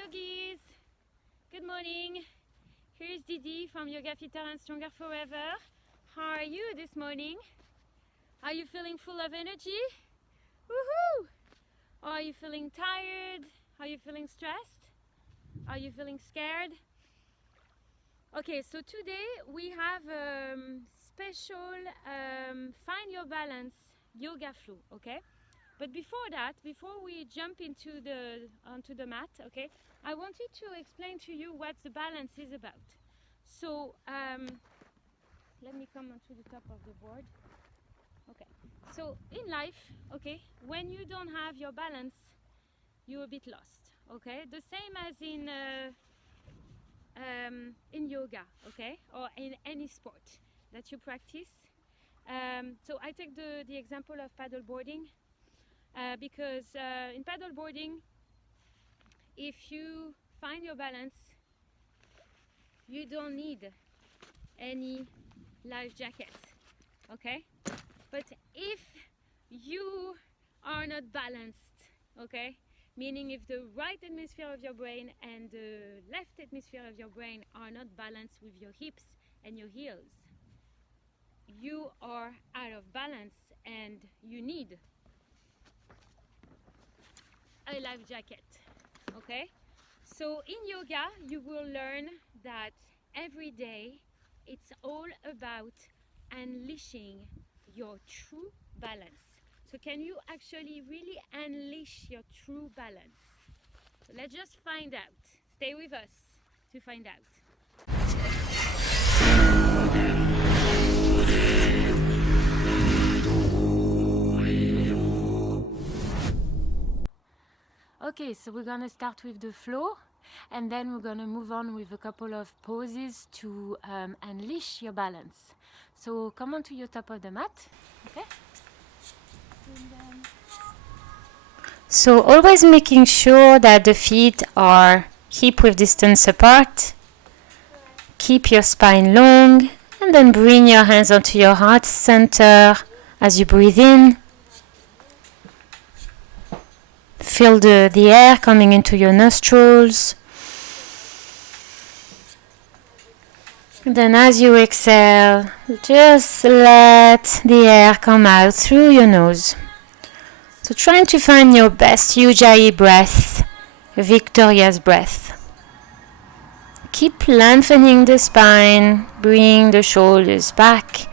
Yogis! Good morning. Here's Didi from Yoga Fitter and Stronger Forever. How are you this morning? Are you feeling full of energy? Woohoo! Or are you feeling tired? Are you feeling stressed? Are you feeling scared? Okay, so today we have special Find Your Balance yoga flow, okay? But before that, before we jump onto the mat, okay, I wanted to explain to you what the balance is about. So let me come onto the top of the board. Okay, so in life, okay, when you don't have your balance, you're a bit lost, okay? The same as in yoga, okay, or in any sport that you practice. So I take the example of paddle boarding. Because in paddleboarding, if you find your balance, you don't need any life jacket, okay? But if you are not balanced, okay, meaning if the right hemisphere of your brain and the left hemisphere of your brain are not balanced with your hips and your heels, you are out of balance and you need a life jacket, okay? So in yoga you will learn that every day it's all about unleashing your true balance. So can you actually really unleash your true balance? So let's just find out. Stay with us to find out. Okay, so we're gonna start with the flow, and then we're gonna move on with a couple of poses to unleash your balance. So come on to your top of the mat, okay? So always making sure that the feet are hip width distance apart. Keep your spine long, and then bring your hands onto your heart center as you breathe in. Feel the air coming into your nostrils. And then as you exhale, just let the air come out through your nose. So trying to find your best Ujjayi breath, victorious breath. Keep lengthening the spine, bring the shoulders back.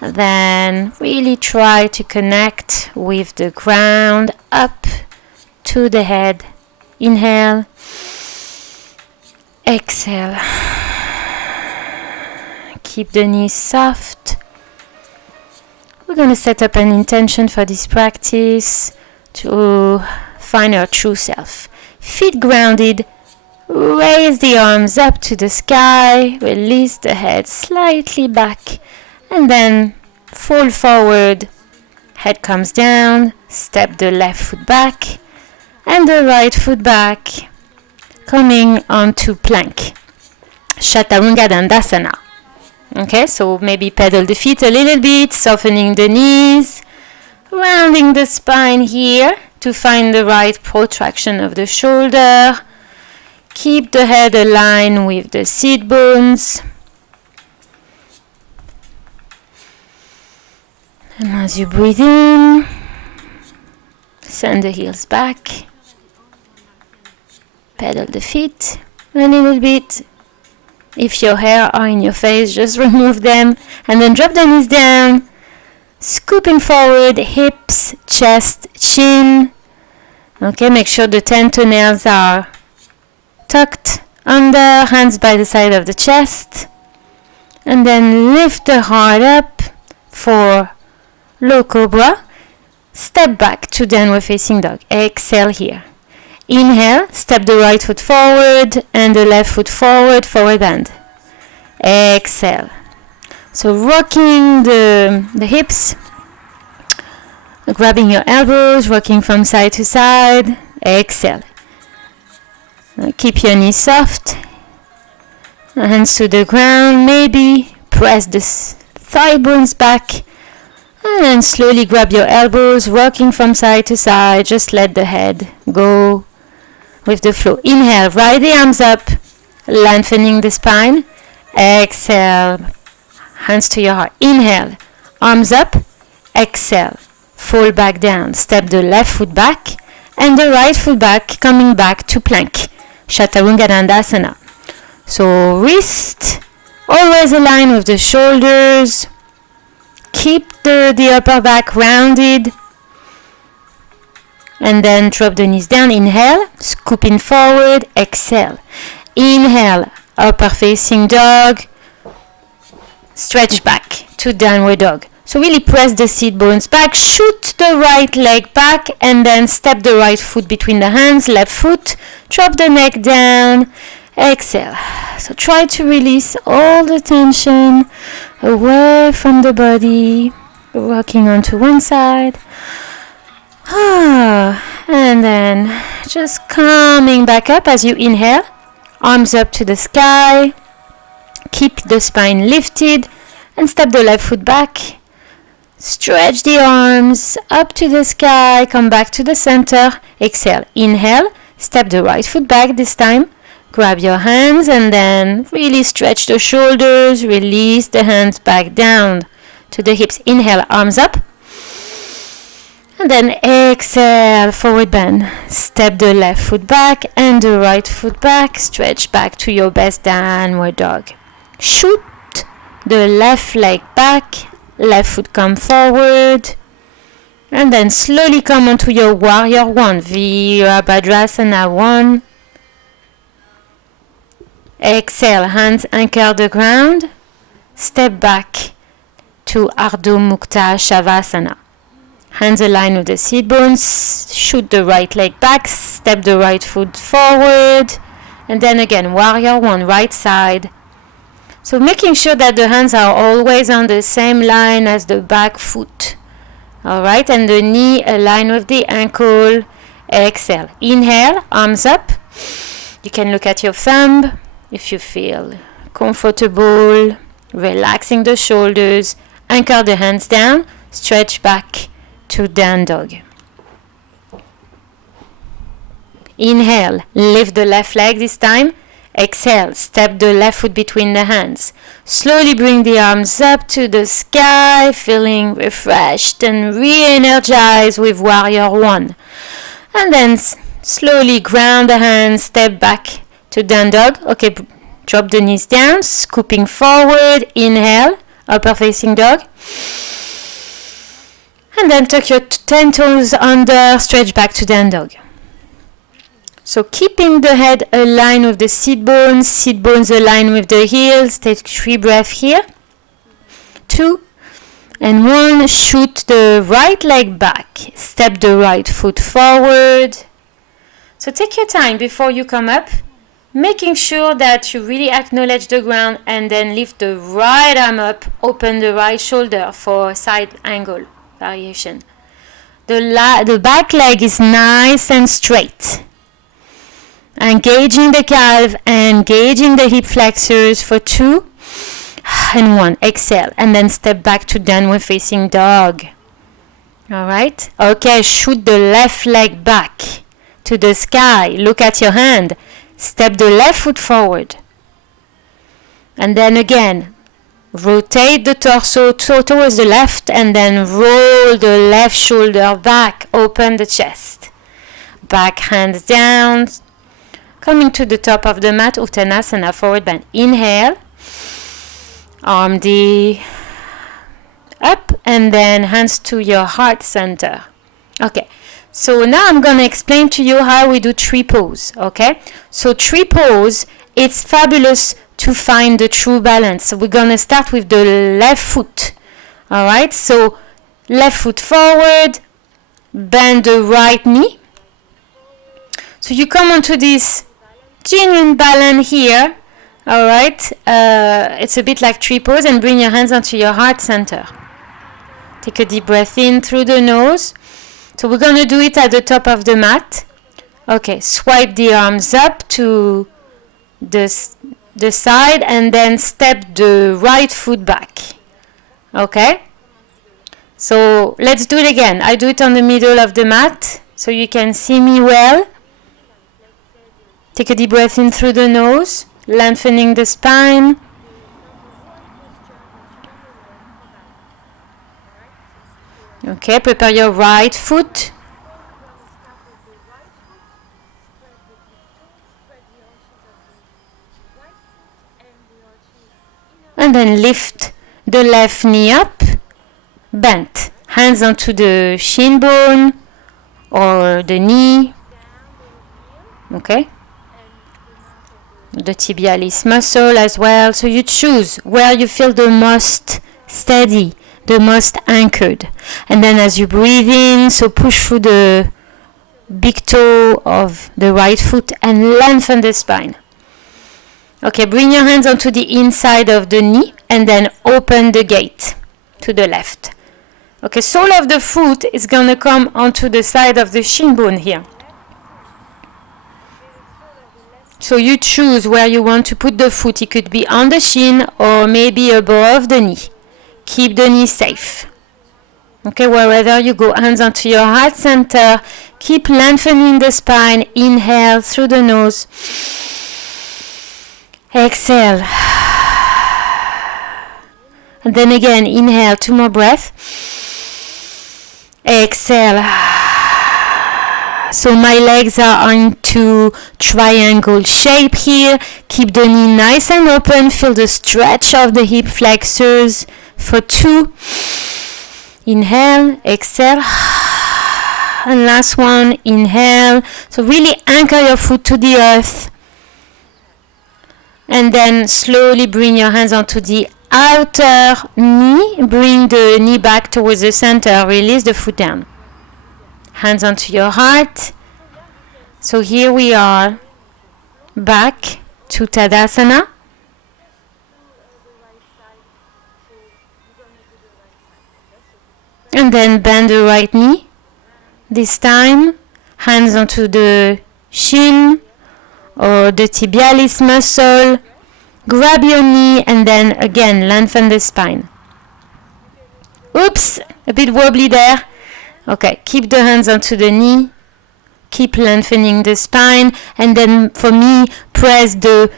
And then really try to connect with the ground up to the head. Inhale, exhale. Keep the knees soft. We're going to set up an intention for this practice to find our true self. Feet grounded, raise the arms up to the sky, release the head slightly back, and then fall forward. Head comes down, step the left foot back, and the right foot back, coming onto plank, Chaturanga Dandasana. Okay, so maybe pedal the feet a little bit, softening the knees, rounding the spine here to find the right protraction of the shoulder. Keep the head aligned with the seat bones. And as you breathe in, send the heels back. Pedal the feet a little bit. If your hair are in your face, just remove them. And then drop the knees down. Scooping forward, hips, chest, chin. Okay, make sure the 10 toenails are tucked under, hands by the side of the chest. And then lift the heart up for low cobra. Step back to downward facing dog. Exhale here. Inhale, step the right foot forward and the left foot forward, forward bend. Exhale. So rocking the hips, grabbing your elbows, rocking from side to side. Exhale. Keep your knees soft. Hands to the ground, maybe press the thigh bones back. And then slowly grab your elbows, rocking from side to side. Just let the head go. with the flow. Inhale, right the arms up, lengthening the spine. Exhale, hands to your heart. Inhale, arms up. Exhale, fall back down. Step the left foot back and the right foot back, coming back to plank. Chaturanga Dandasana. So wrist always align with the shoulders. Keep the upper back rounded. And then drop the knees down. Inhale, scooping forward. Exhale. Inhale, upper facing dog. Stretch back to downward dog. So really press the seat bones back. Shoot the right leg back and then step the right foot between the hands. Left foot. Drop the neck down. Exhale. So try to release all the tension away from the body. Rocking onto one side. And then just coming back up as you inhale. Arms up to the sky. Keep the spine lifted and step the left foot back. Stretch the arms up to the sky. Come back to the center. Exhale. Inhale. Step the right foot back this time. Grab your hands and then really stretch the shoulders. Release the hands back down to the hips. Inhale, arms up. And then exhale, forward bend. Step the left foot back and the right foot back. Stretch back to your best downward dog. Shoot the left leg back. Left foot come forward. And then slowly come onto your warrior one. Virabhadrasana 1. Exhale, hands anchor the ground. Step back to Ardha Mukta Shavasana. Hands align with the seat bones. Shoot the right leg back. Step the right foot forward. And then again, warrior one, right side. So making sure that the hands are always on the same line as the back foot. Alright, and the knee align with the ankle. Exhale. Inhale, arms up. You can look at your thumb if you feel comfortable. Relaxing the shoulders. Anchor the hands down. Stretch back to down dog. Inhale, lift the left leg this time. Exhale, step the left foot between the hands. Slowly bring the arms up to the sky, feeling refreshed and re-energized with warrior one. And then slowly ground the hands, step back to down dog. Okay, drop the knees down, scooping forward. Inhale, upper facing dog. And then tuck your 10 toes under, stretch back to down dog. So keeping the head aligned with the seat bones aligned with the heels. Take 3 breaths here. 2 and 1. Shoot the right leg back. Step the right foot forward. So take your time before you come up, making sure that you really acknowledge the ground and then lift the right arm up, open the right shoulder for side angle variation. The back leg is nice and straight. Engaging the calf, engaging the hip flexors for 2 and 1. Exhale and then step back to downward facing dog. Alright? Okay, shoot the left leg back to the sky. Look at your hand. Step the left foot forward. And then again, rotate the torso towards the left and then roll the left shoulder back. Open the chest. Back hands down. Coming to the top of the mat, Uttanasana, forward bend. Inhale, arm D up, and then hands to your heart center. Okay, so now I'm going to explain to you how we do tree pose, okay? So tree pose, it's fabulous to find the true balance. So we're going to start with the left foot, all right? So left foot forward, bend the right knee. So you come onto this genuine balance here, all right? It's a bit like tree pose, and bring your hands onto your heart center. Take a deep breath in through the nose. So we're going to do it at the top of the mat. Okay, swipe the arms up to the side and then step the right foot back. Okay? So let's do it again. I do it on the middle of the mat so you can see me well. Take a deep breath in through the nose, lengthening the spine. Okay, prepare your right foot. And then lift the left knee up, bent. Hands onto the shin bone or the knee. Okay? The tibialis muscle as well. So you choose where you feel the most steady, the most anchored. And then as you breathe in, so push through the big toe of the right foot and lengthen the spine. Okay, bring your hands onto the inside of the knee and then open the gate to the left. Okay, sole of the foot is going to come onto the side of the shin bone here. So you choose where you want to put the foot. It could be on the shin or maybe above the knee. Keep the knee safe. Okay, wherever you go, hands onto your heart center. Keep lengthening the spine. Inhale through the nose. Exhale. And then again, inhale, 2 more breaths. Exhale. So my legs are into triangle shape here. Keep the knee nice and open. Feel the stretch of the hip flexors for 2. Inhale, exhale. And last one, inhale. So really anchor your foot to the earth. And then slowly bring your hands onto the outer knee. Bring the knee back towards the center. Release the foot down. Hands onto your heart. So here we are. Back to Tadasana. And then bend the right knee. This time, hands onto the shin or the tibialis muscle. Grab your knee and then again lengthen the spine. Oops, a bit wobbly there. Okay, keep the hands onto the knee. Keep lengthening the spine. And then for me, press the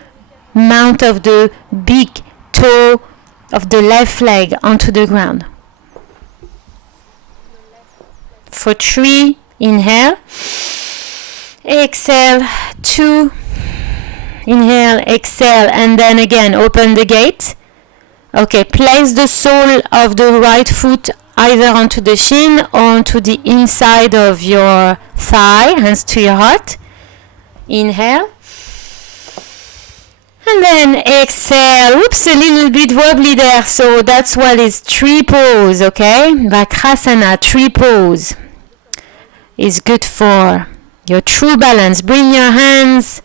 mount of the big toe of the left leg onto the ground. For 3, inhale. Exhale, 2. Inhale, exhale, and then again, open the gate. Okay, place the sole of the right foot either onto the shin or onto the inside of your thigh, hands to your heart. Inhale. And then exhale. Oops, a little bit wobbly there, so that's what is tree pose, okay? Vakrasana, tree pose, is good for your true balance. Bring your hands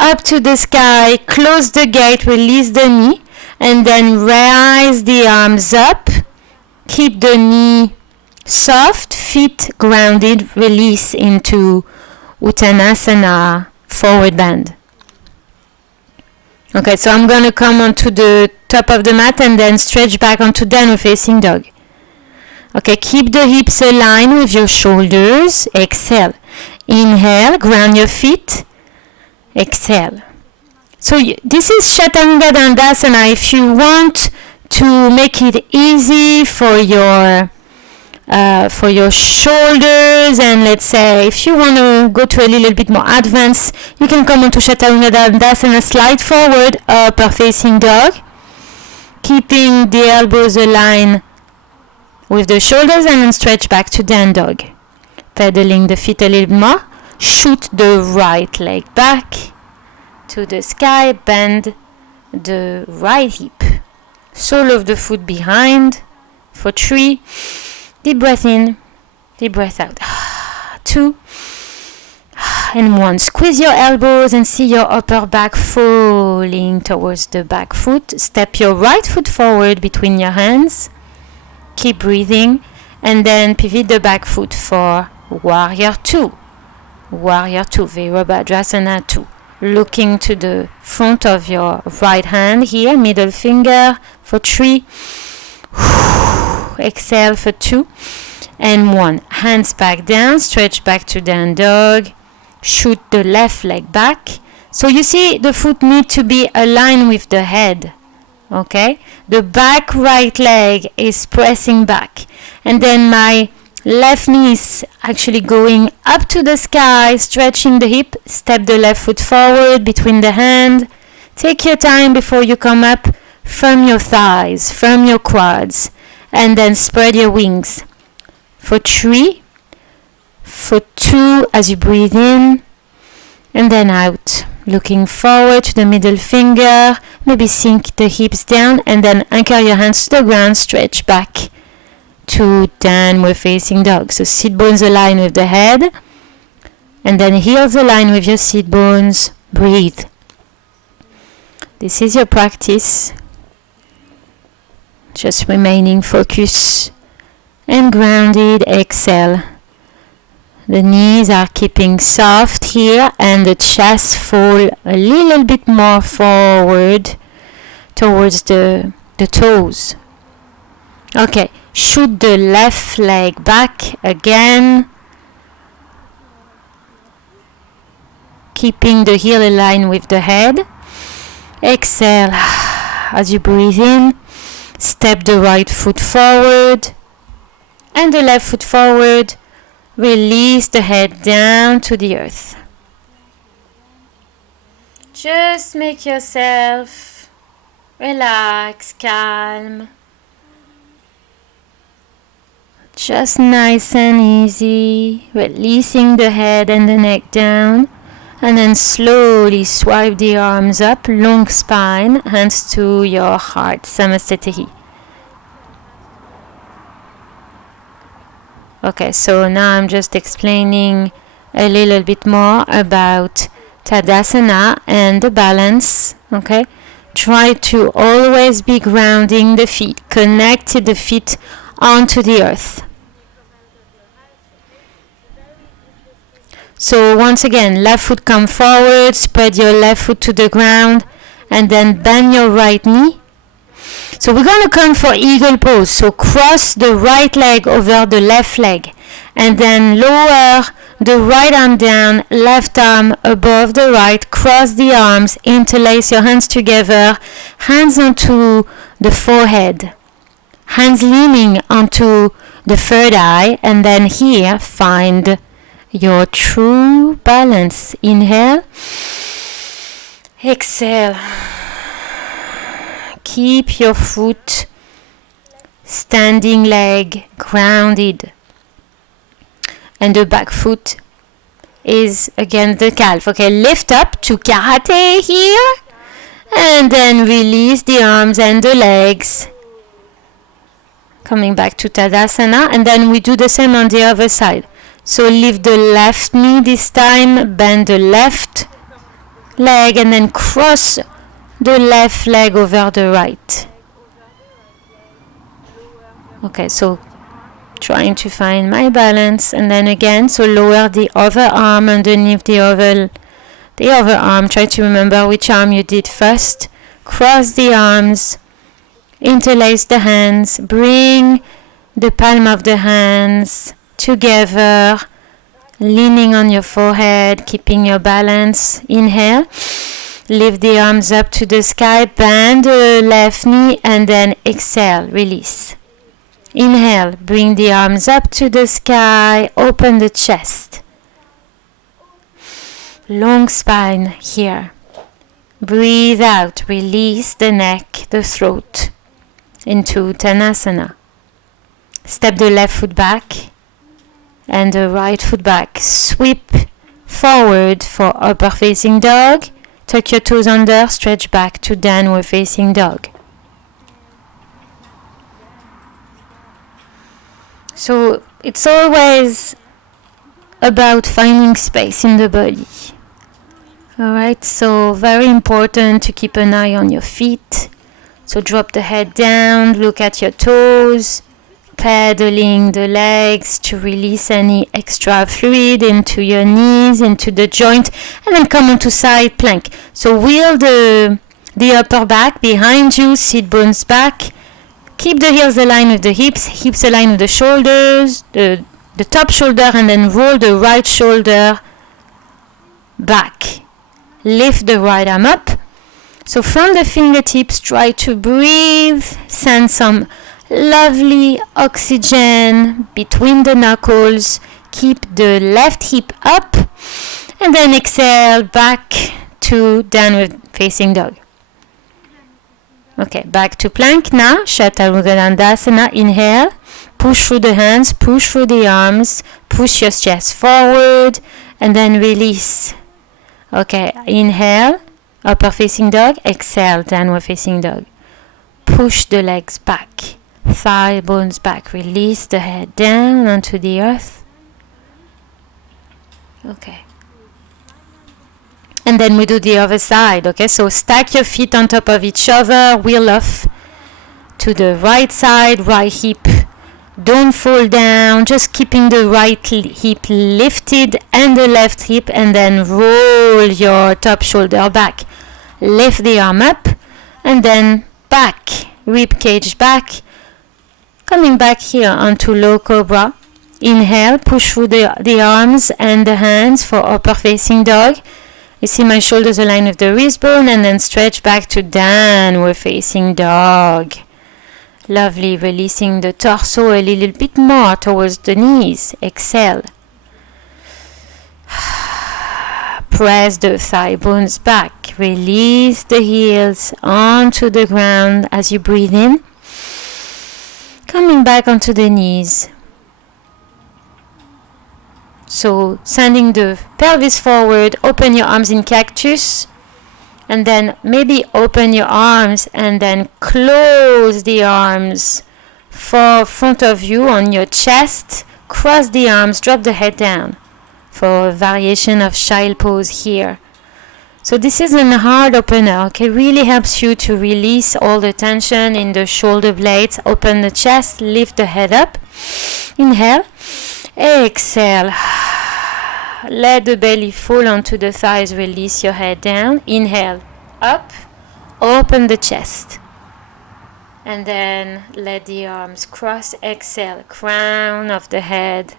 up to the sky, close the gate, release the knee, and then rise the arms up. Keep the knee soft, feet grounded, release into Uttanasana, forward bend. Okay, so I'm going to come onto the top of the mat and then stretch back onto downward facing dog. Okay, keep the hips aligned with your shoulders. Exhale. Inhale, ground your feet. Exhale. So this is Chaturanga Dandasana. If you want to make it easy for your shoulders, and let's say if you want to go to a little bit more advanced, you can come onto Chaturanga Dandasana, slide forward, upper facing dog, keeping the elbows aligned with the shoulders, and then stretch back to down dog. Pedaling the feet a little more. Shoot the right leg back to the sky, bend the right hip. Sole of the foot behind for 3. Deep breath in, deep breath out. 2 and 1. Squeeze your elbows and see your upper back falling towards the back foot. Step your right foot forward between your hands. Keep breathing, and then pivot the back foot for Warrior 2. Warrior 2, Virabhadrasana 2. Looking to the front of your right hand here, middle finger for 3. Exhale for 2 and 1. Hands back down, stretch back to down dog. shoot the left leg back. So you see the foot need to be aligned with the head. Okay, the back right leg is pressing back, and then my left knee is actually going up to the sky, stretching the hip. Step the left foot forward between the hand. Take your time before you come up from your thighs, from your quads, and then spread your wings for 3, for 2 as you breathe in, and then out. Looking forward to the middle finger, maybe sink the hips down, and then anchor your hands to the ground, stretch back to downward facing dog. So sit bones align with the head, and then heels align with your sit bones. Breathe. This is your practice. Just remaining focused and grounded. Exhale. The knees are keeping soft here, and the chest fall a little bit more forward towards the toes. Okay, shoot the left leg back again, keeping the heel aligned with the head. Exhale as you breathe in. Step the right foot forward and the left foot forward. Release the head down to the earth. Just make yourself relax, calm. Just nice and easy, releasing the head and the neck down. And then slowly swipe the arms up, long spine, hands to your heart, Samastatihi. Okay, so now I'm just explaining a little bit more about Tadasana and the balance. Okay, try to always be grounding the feet, connected the feet onto the earth. So once again, left foot come forward, spread your left foot to the ground, and then bend your right knee. So we're going to come for eagle pose. So cross the right leg over the left leg, and then lower the right arm down, left arm above the right, cross the arms, interlace your hands together, hands onto the forehead, hands leaning onto the third eye, and then here find your true balance. Inhale, exhale. Keep your foot, standing leg grounded, and the back foot is against the calf. Okay, lift up to karate here, and then release the arms and the legs. Coming back to Tadasana, and then we do the same on the other side. So lift the left knee this time, bend the left leg, and then cross the left leg over the right. Okay, so trying to find my balance, and then again, so lower the other arm underneath the other arm. Try to remember which arm you did first. Cross the arms, interlace the hands, bring the palm of the hands together, leaning on your forehead, keeping your balance. Inhale, lift the arms up to the sky, bend the left knee, and then exhale, release. Inhale, bring the arms up to the sky, open the chest. Long spine here. Breathe out, release the neck, the throat into Tanasana. Step the left foot back and the right foot back. Sweep forward for upper facing dog. Tuck your toes under, stretch back to downward facing dog. So it's always about finding space in the body. Alright, so very important to keep an eye on your feet. So drop the head down, look at your toes, pedaling the legs to release any extra fluid into your knees, into the joint, and then come onto side plank. So wheel the upper back behind you, sit bones back. Keep the heels aligned with the hips aligned with the shoulders, the top shoulder, and then roll the right shoulder back. Lift the right arm up. So from the fingertips, try to breathe. Send some lovely oxygen between the knuckles. Keep the left hip up. And then exhale back to downward facing dog. Okay, back to plank now. Chaturanga Dandasana. Inhale. Push through the hands, push through the arms, push your chest forward, and then release. Okay, inhale, upper facing dog, exhale, downward facing dog. Push the legs back, thigh bones back, release the head down onto the earth. Okay. And then we do the other side, okay? So stack your feet on top of each other, wheel off to the right side, right hip. Don't fall down, just keeping the right hip lifted and the left hip, and then roll your top shoulder back. Lift the arm up and then back, rib cage back. Coming back here onto low cobra. Inhale, push through the arms and the hands for upper facing dog. You see my shoulders align with the wrist bone, and then stretch back to downward facing dog. Lovely, releasing the torso a little bit more towards the knees. Exhale. Press the thigh bones back. Release the heels onto the ground as you breathe in. Coming back onto the knees. So sending the pelvis forward, open your arms in cactus. And then maybe open your arms and then close the arms for front of you on your chest. Cross the arms, drop the head down for a variation of child pose here. So this is a hard opener, okay? Really helps you to release all the tension in the shoulder blades. Open the chest, lift the head up. Inhale, exhale. Let the belly fall onto the thighs, release your head down. Inhale, up, open the chest. And then let the arms cross, exhale, crown of the head,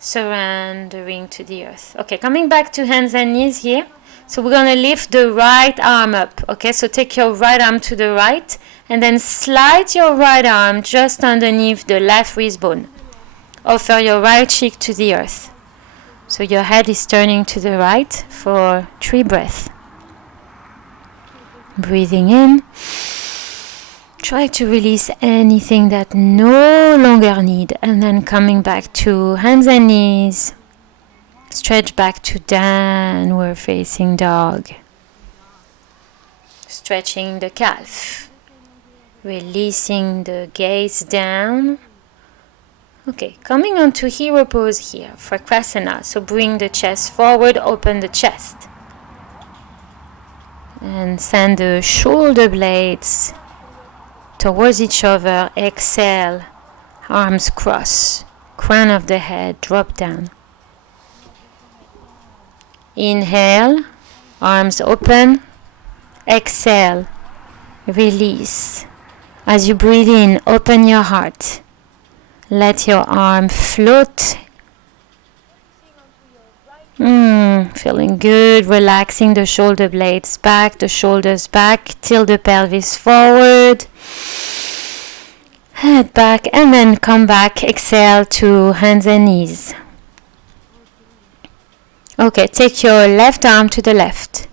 surrendering to the earth. Okay, coming back to hands and knees here. So we're going to lift the right arm up. Okay, so take your right arm to the right and then slide your right arm just underneath the left wrist bone. Offer your right cheek to the earth. So your head is turning to the right for 3 breaths. Breathing in. Try to release anything that no longer need. And then coming back to hands and knees. Stretch back to downward facing dog. Stretching the calf. Releasing the gaze down. Okay, coming on to hero pose here, Frakrasana. So bring the chest forward, open the chest. And send the shoulder blades towards each other. Exhale, arms cross, crown of the head, drop down. Inhale, arms open. Exhale, release. As you breathe in, open your heart. Let your arm float. Feeling good. Relaxing the shoulder blades back, the shoulders back. Tilt the pelvis forward. Head back and then come back. Exhale to hands and knees. Okay, take your left arm to the left.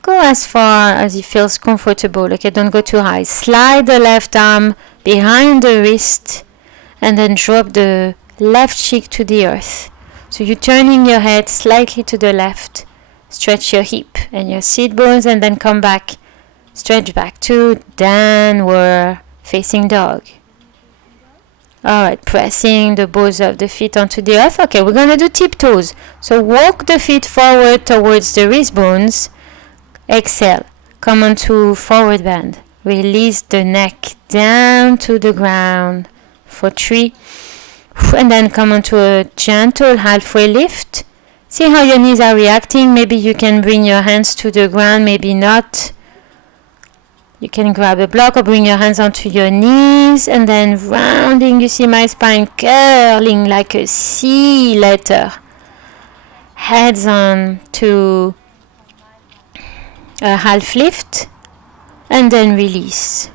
Go as far as it feels comfortable. Okay, don't go too high. Slide the left arm behind the wrist. And then drop the left cheek to the earth. So you're turning your head slightly to the left. Stretch your hip and your sit bones and then come back. Stretch back to downward facing dog. Alright, pressing the balls of the feet onto the earth. Okay, we're going to do tiptoes. So walk the feet forward towards the wrist bones. Exhale. Come onto forward bend. Release the neck down to the ground. For 3, and then come onto a gentle halfway lift. See how your knees are reacting. Maybe you can bring your hands to the ground, maybe not. You can grab a block or bring your hands onto your knees and then rounding. You see my spine curling like a C letter. Heads on to a half lift and then release.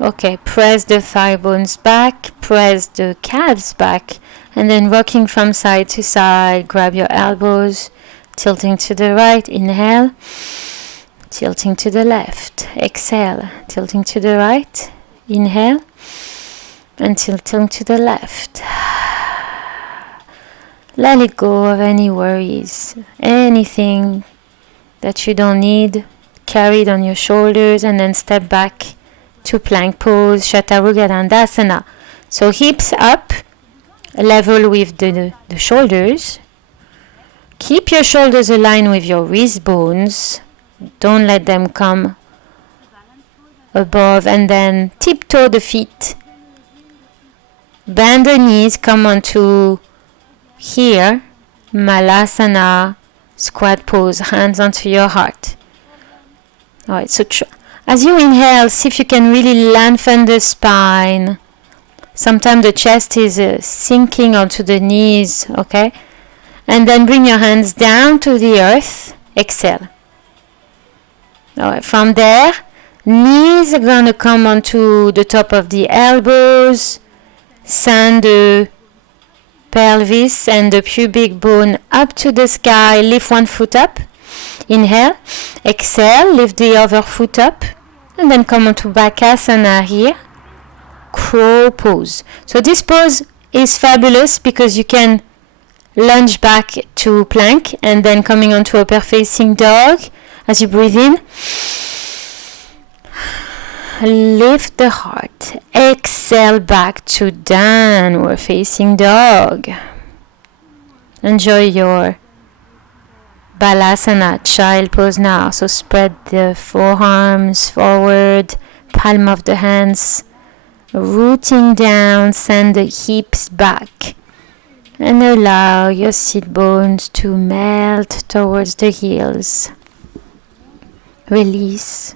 Okay, press the thigh bones back, press the calves back, and then rocking from side to side. Grab your elbows, tilting to the right, inhale, tilting to the left, exhale, tilting to the right, inhale, and tilting to the left. Let it go of any worries, anything that you don't need, carry it on your shoulders, and then step back to plank pose, Chaturanga Dandasana. So hips up, level with the shoulders. Keep your shoulders aligned with your wrist bones. Don't let them come above, and then tiptoe the feet. Bend the knees, come onto here, Malasana, squat pose, hands onto your heart. Alright, so as you inhale, see if you can really lengthen the spine. Sometimes the chest is sinking onto the knees, okay? And then bring your hands down to the earth. Exhale. Alright, from there, knees are going to come onto the top of the elbows. Send the pelvis and the pubic bone up to the sky. Lift one foot up. Inhale. Exhale. Lift the other foot up. And then come onto Bakasana here. Crow pose. So this pose is fabulous because you can lunge back to plank and then coming onto upper facing dog. As you breathe in, lift the heart. Exhale back to downward facing dog. Enjoy your Balasana, child pose now. So spread the forearms forward, palm of the hands, rooting down, send the hips back. And allow your sit bones to melt towards the heels. Release.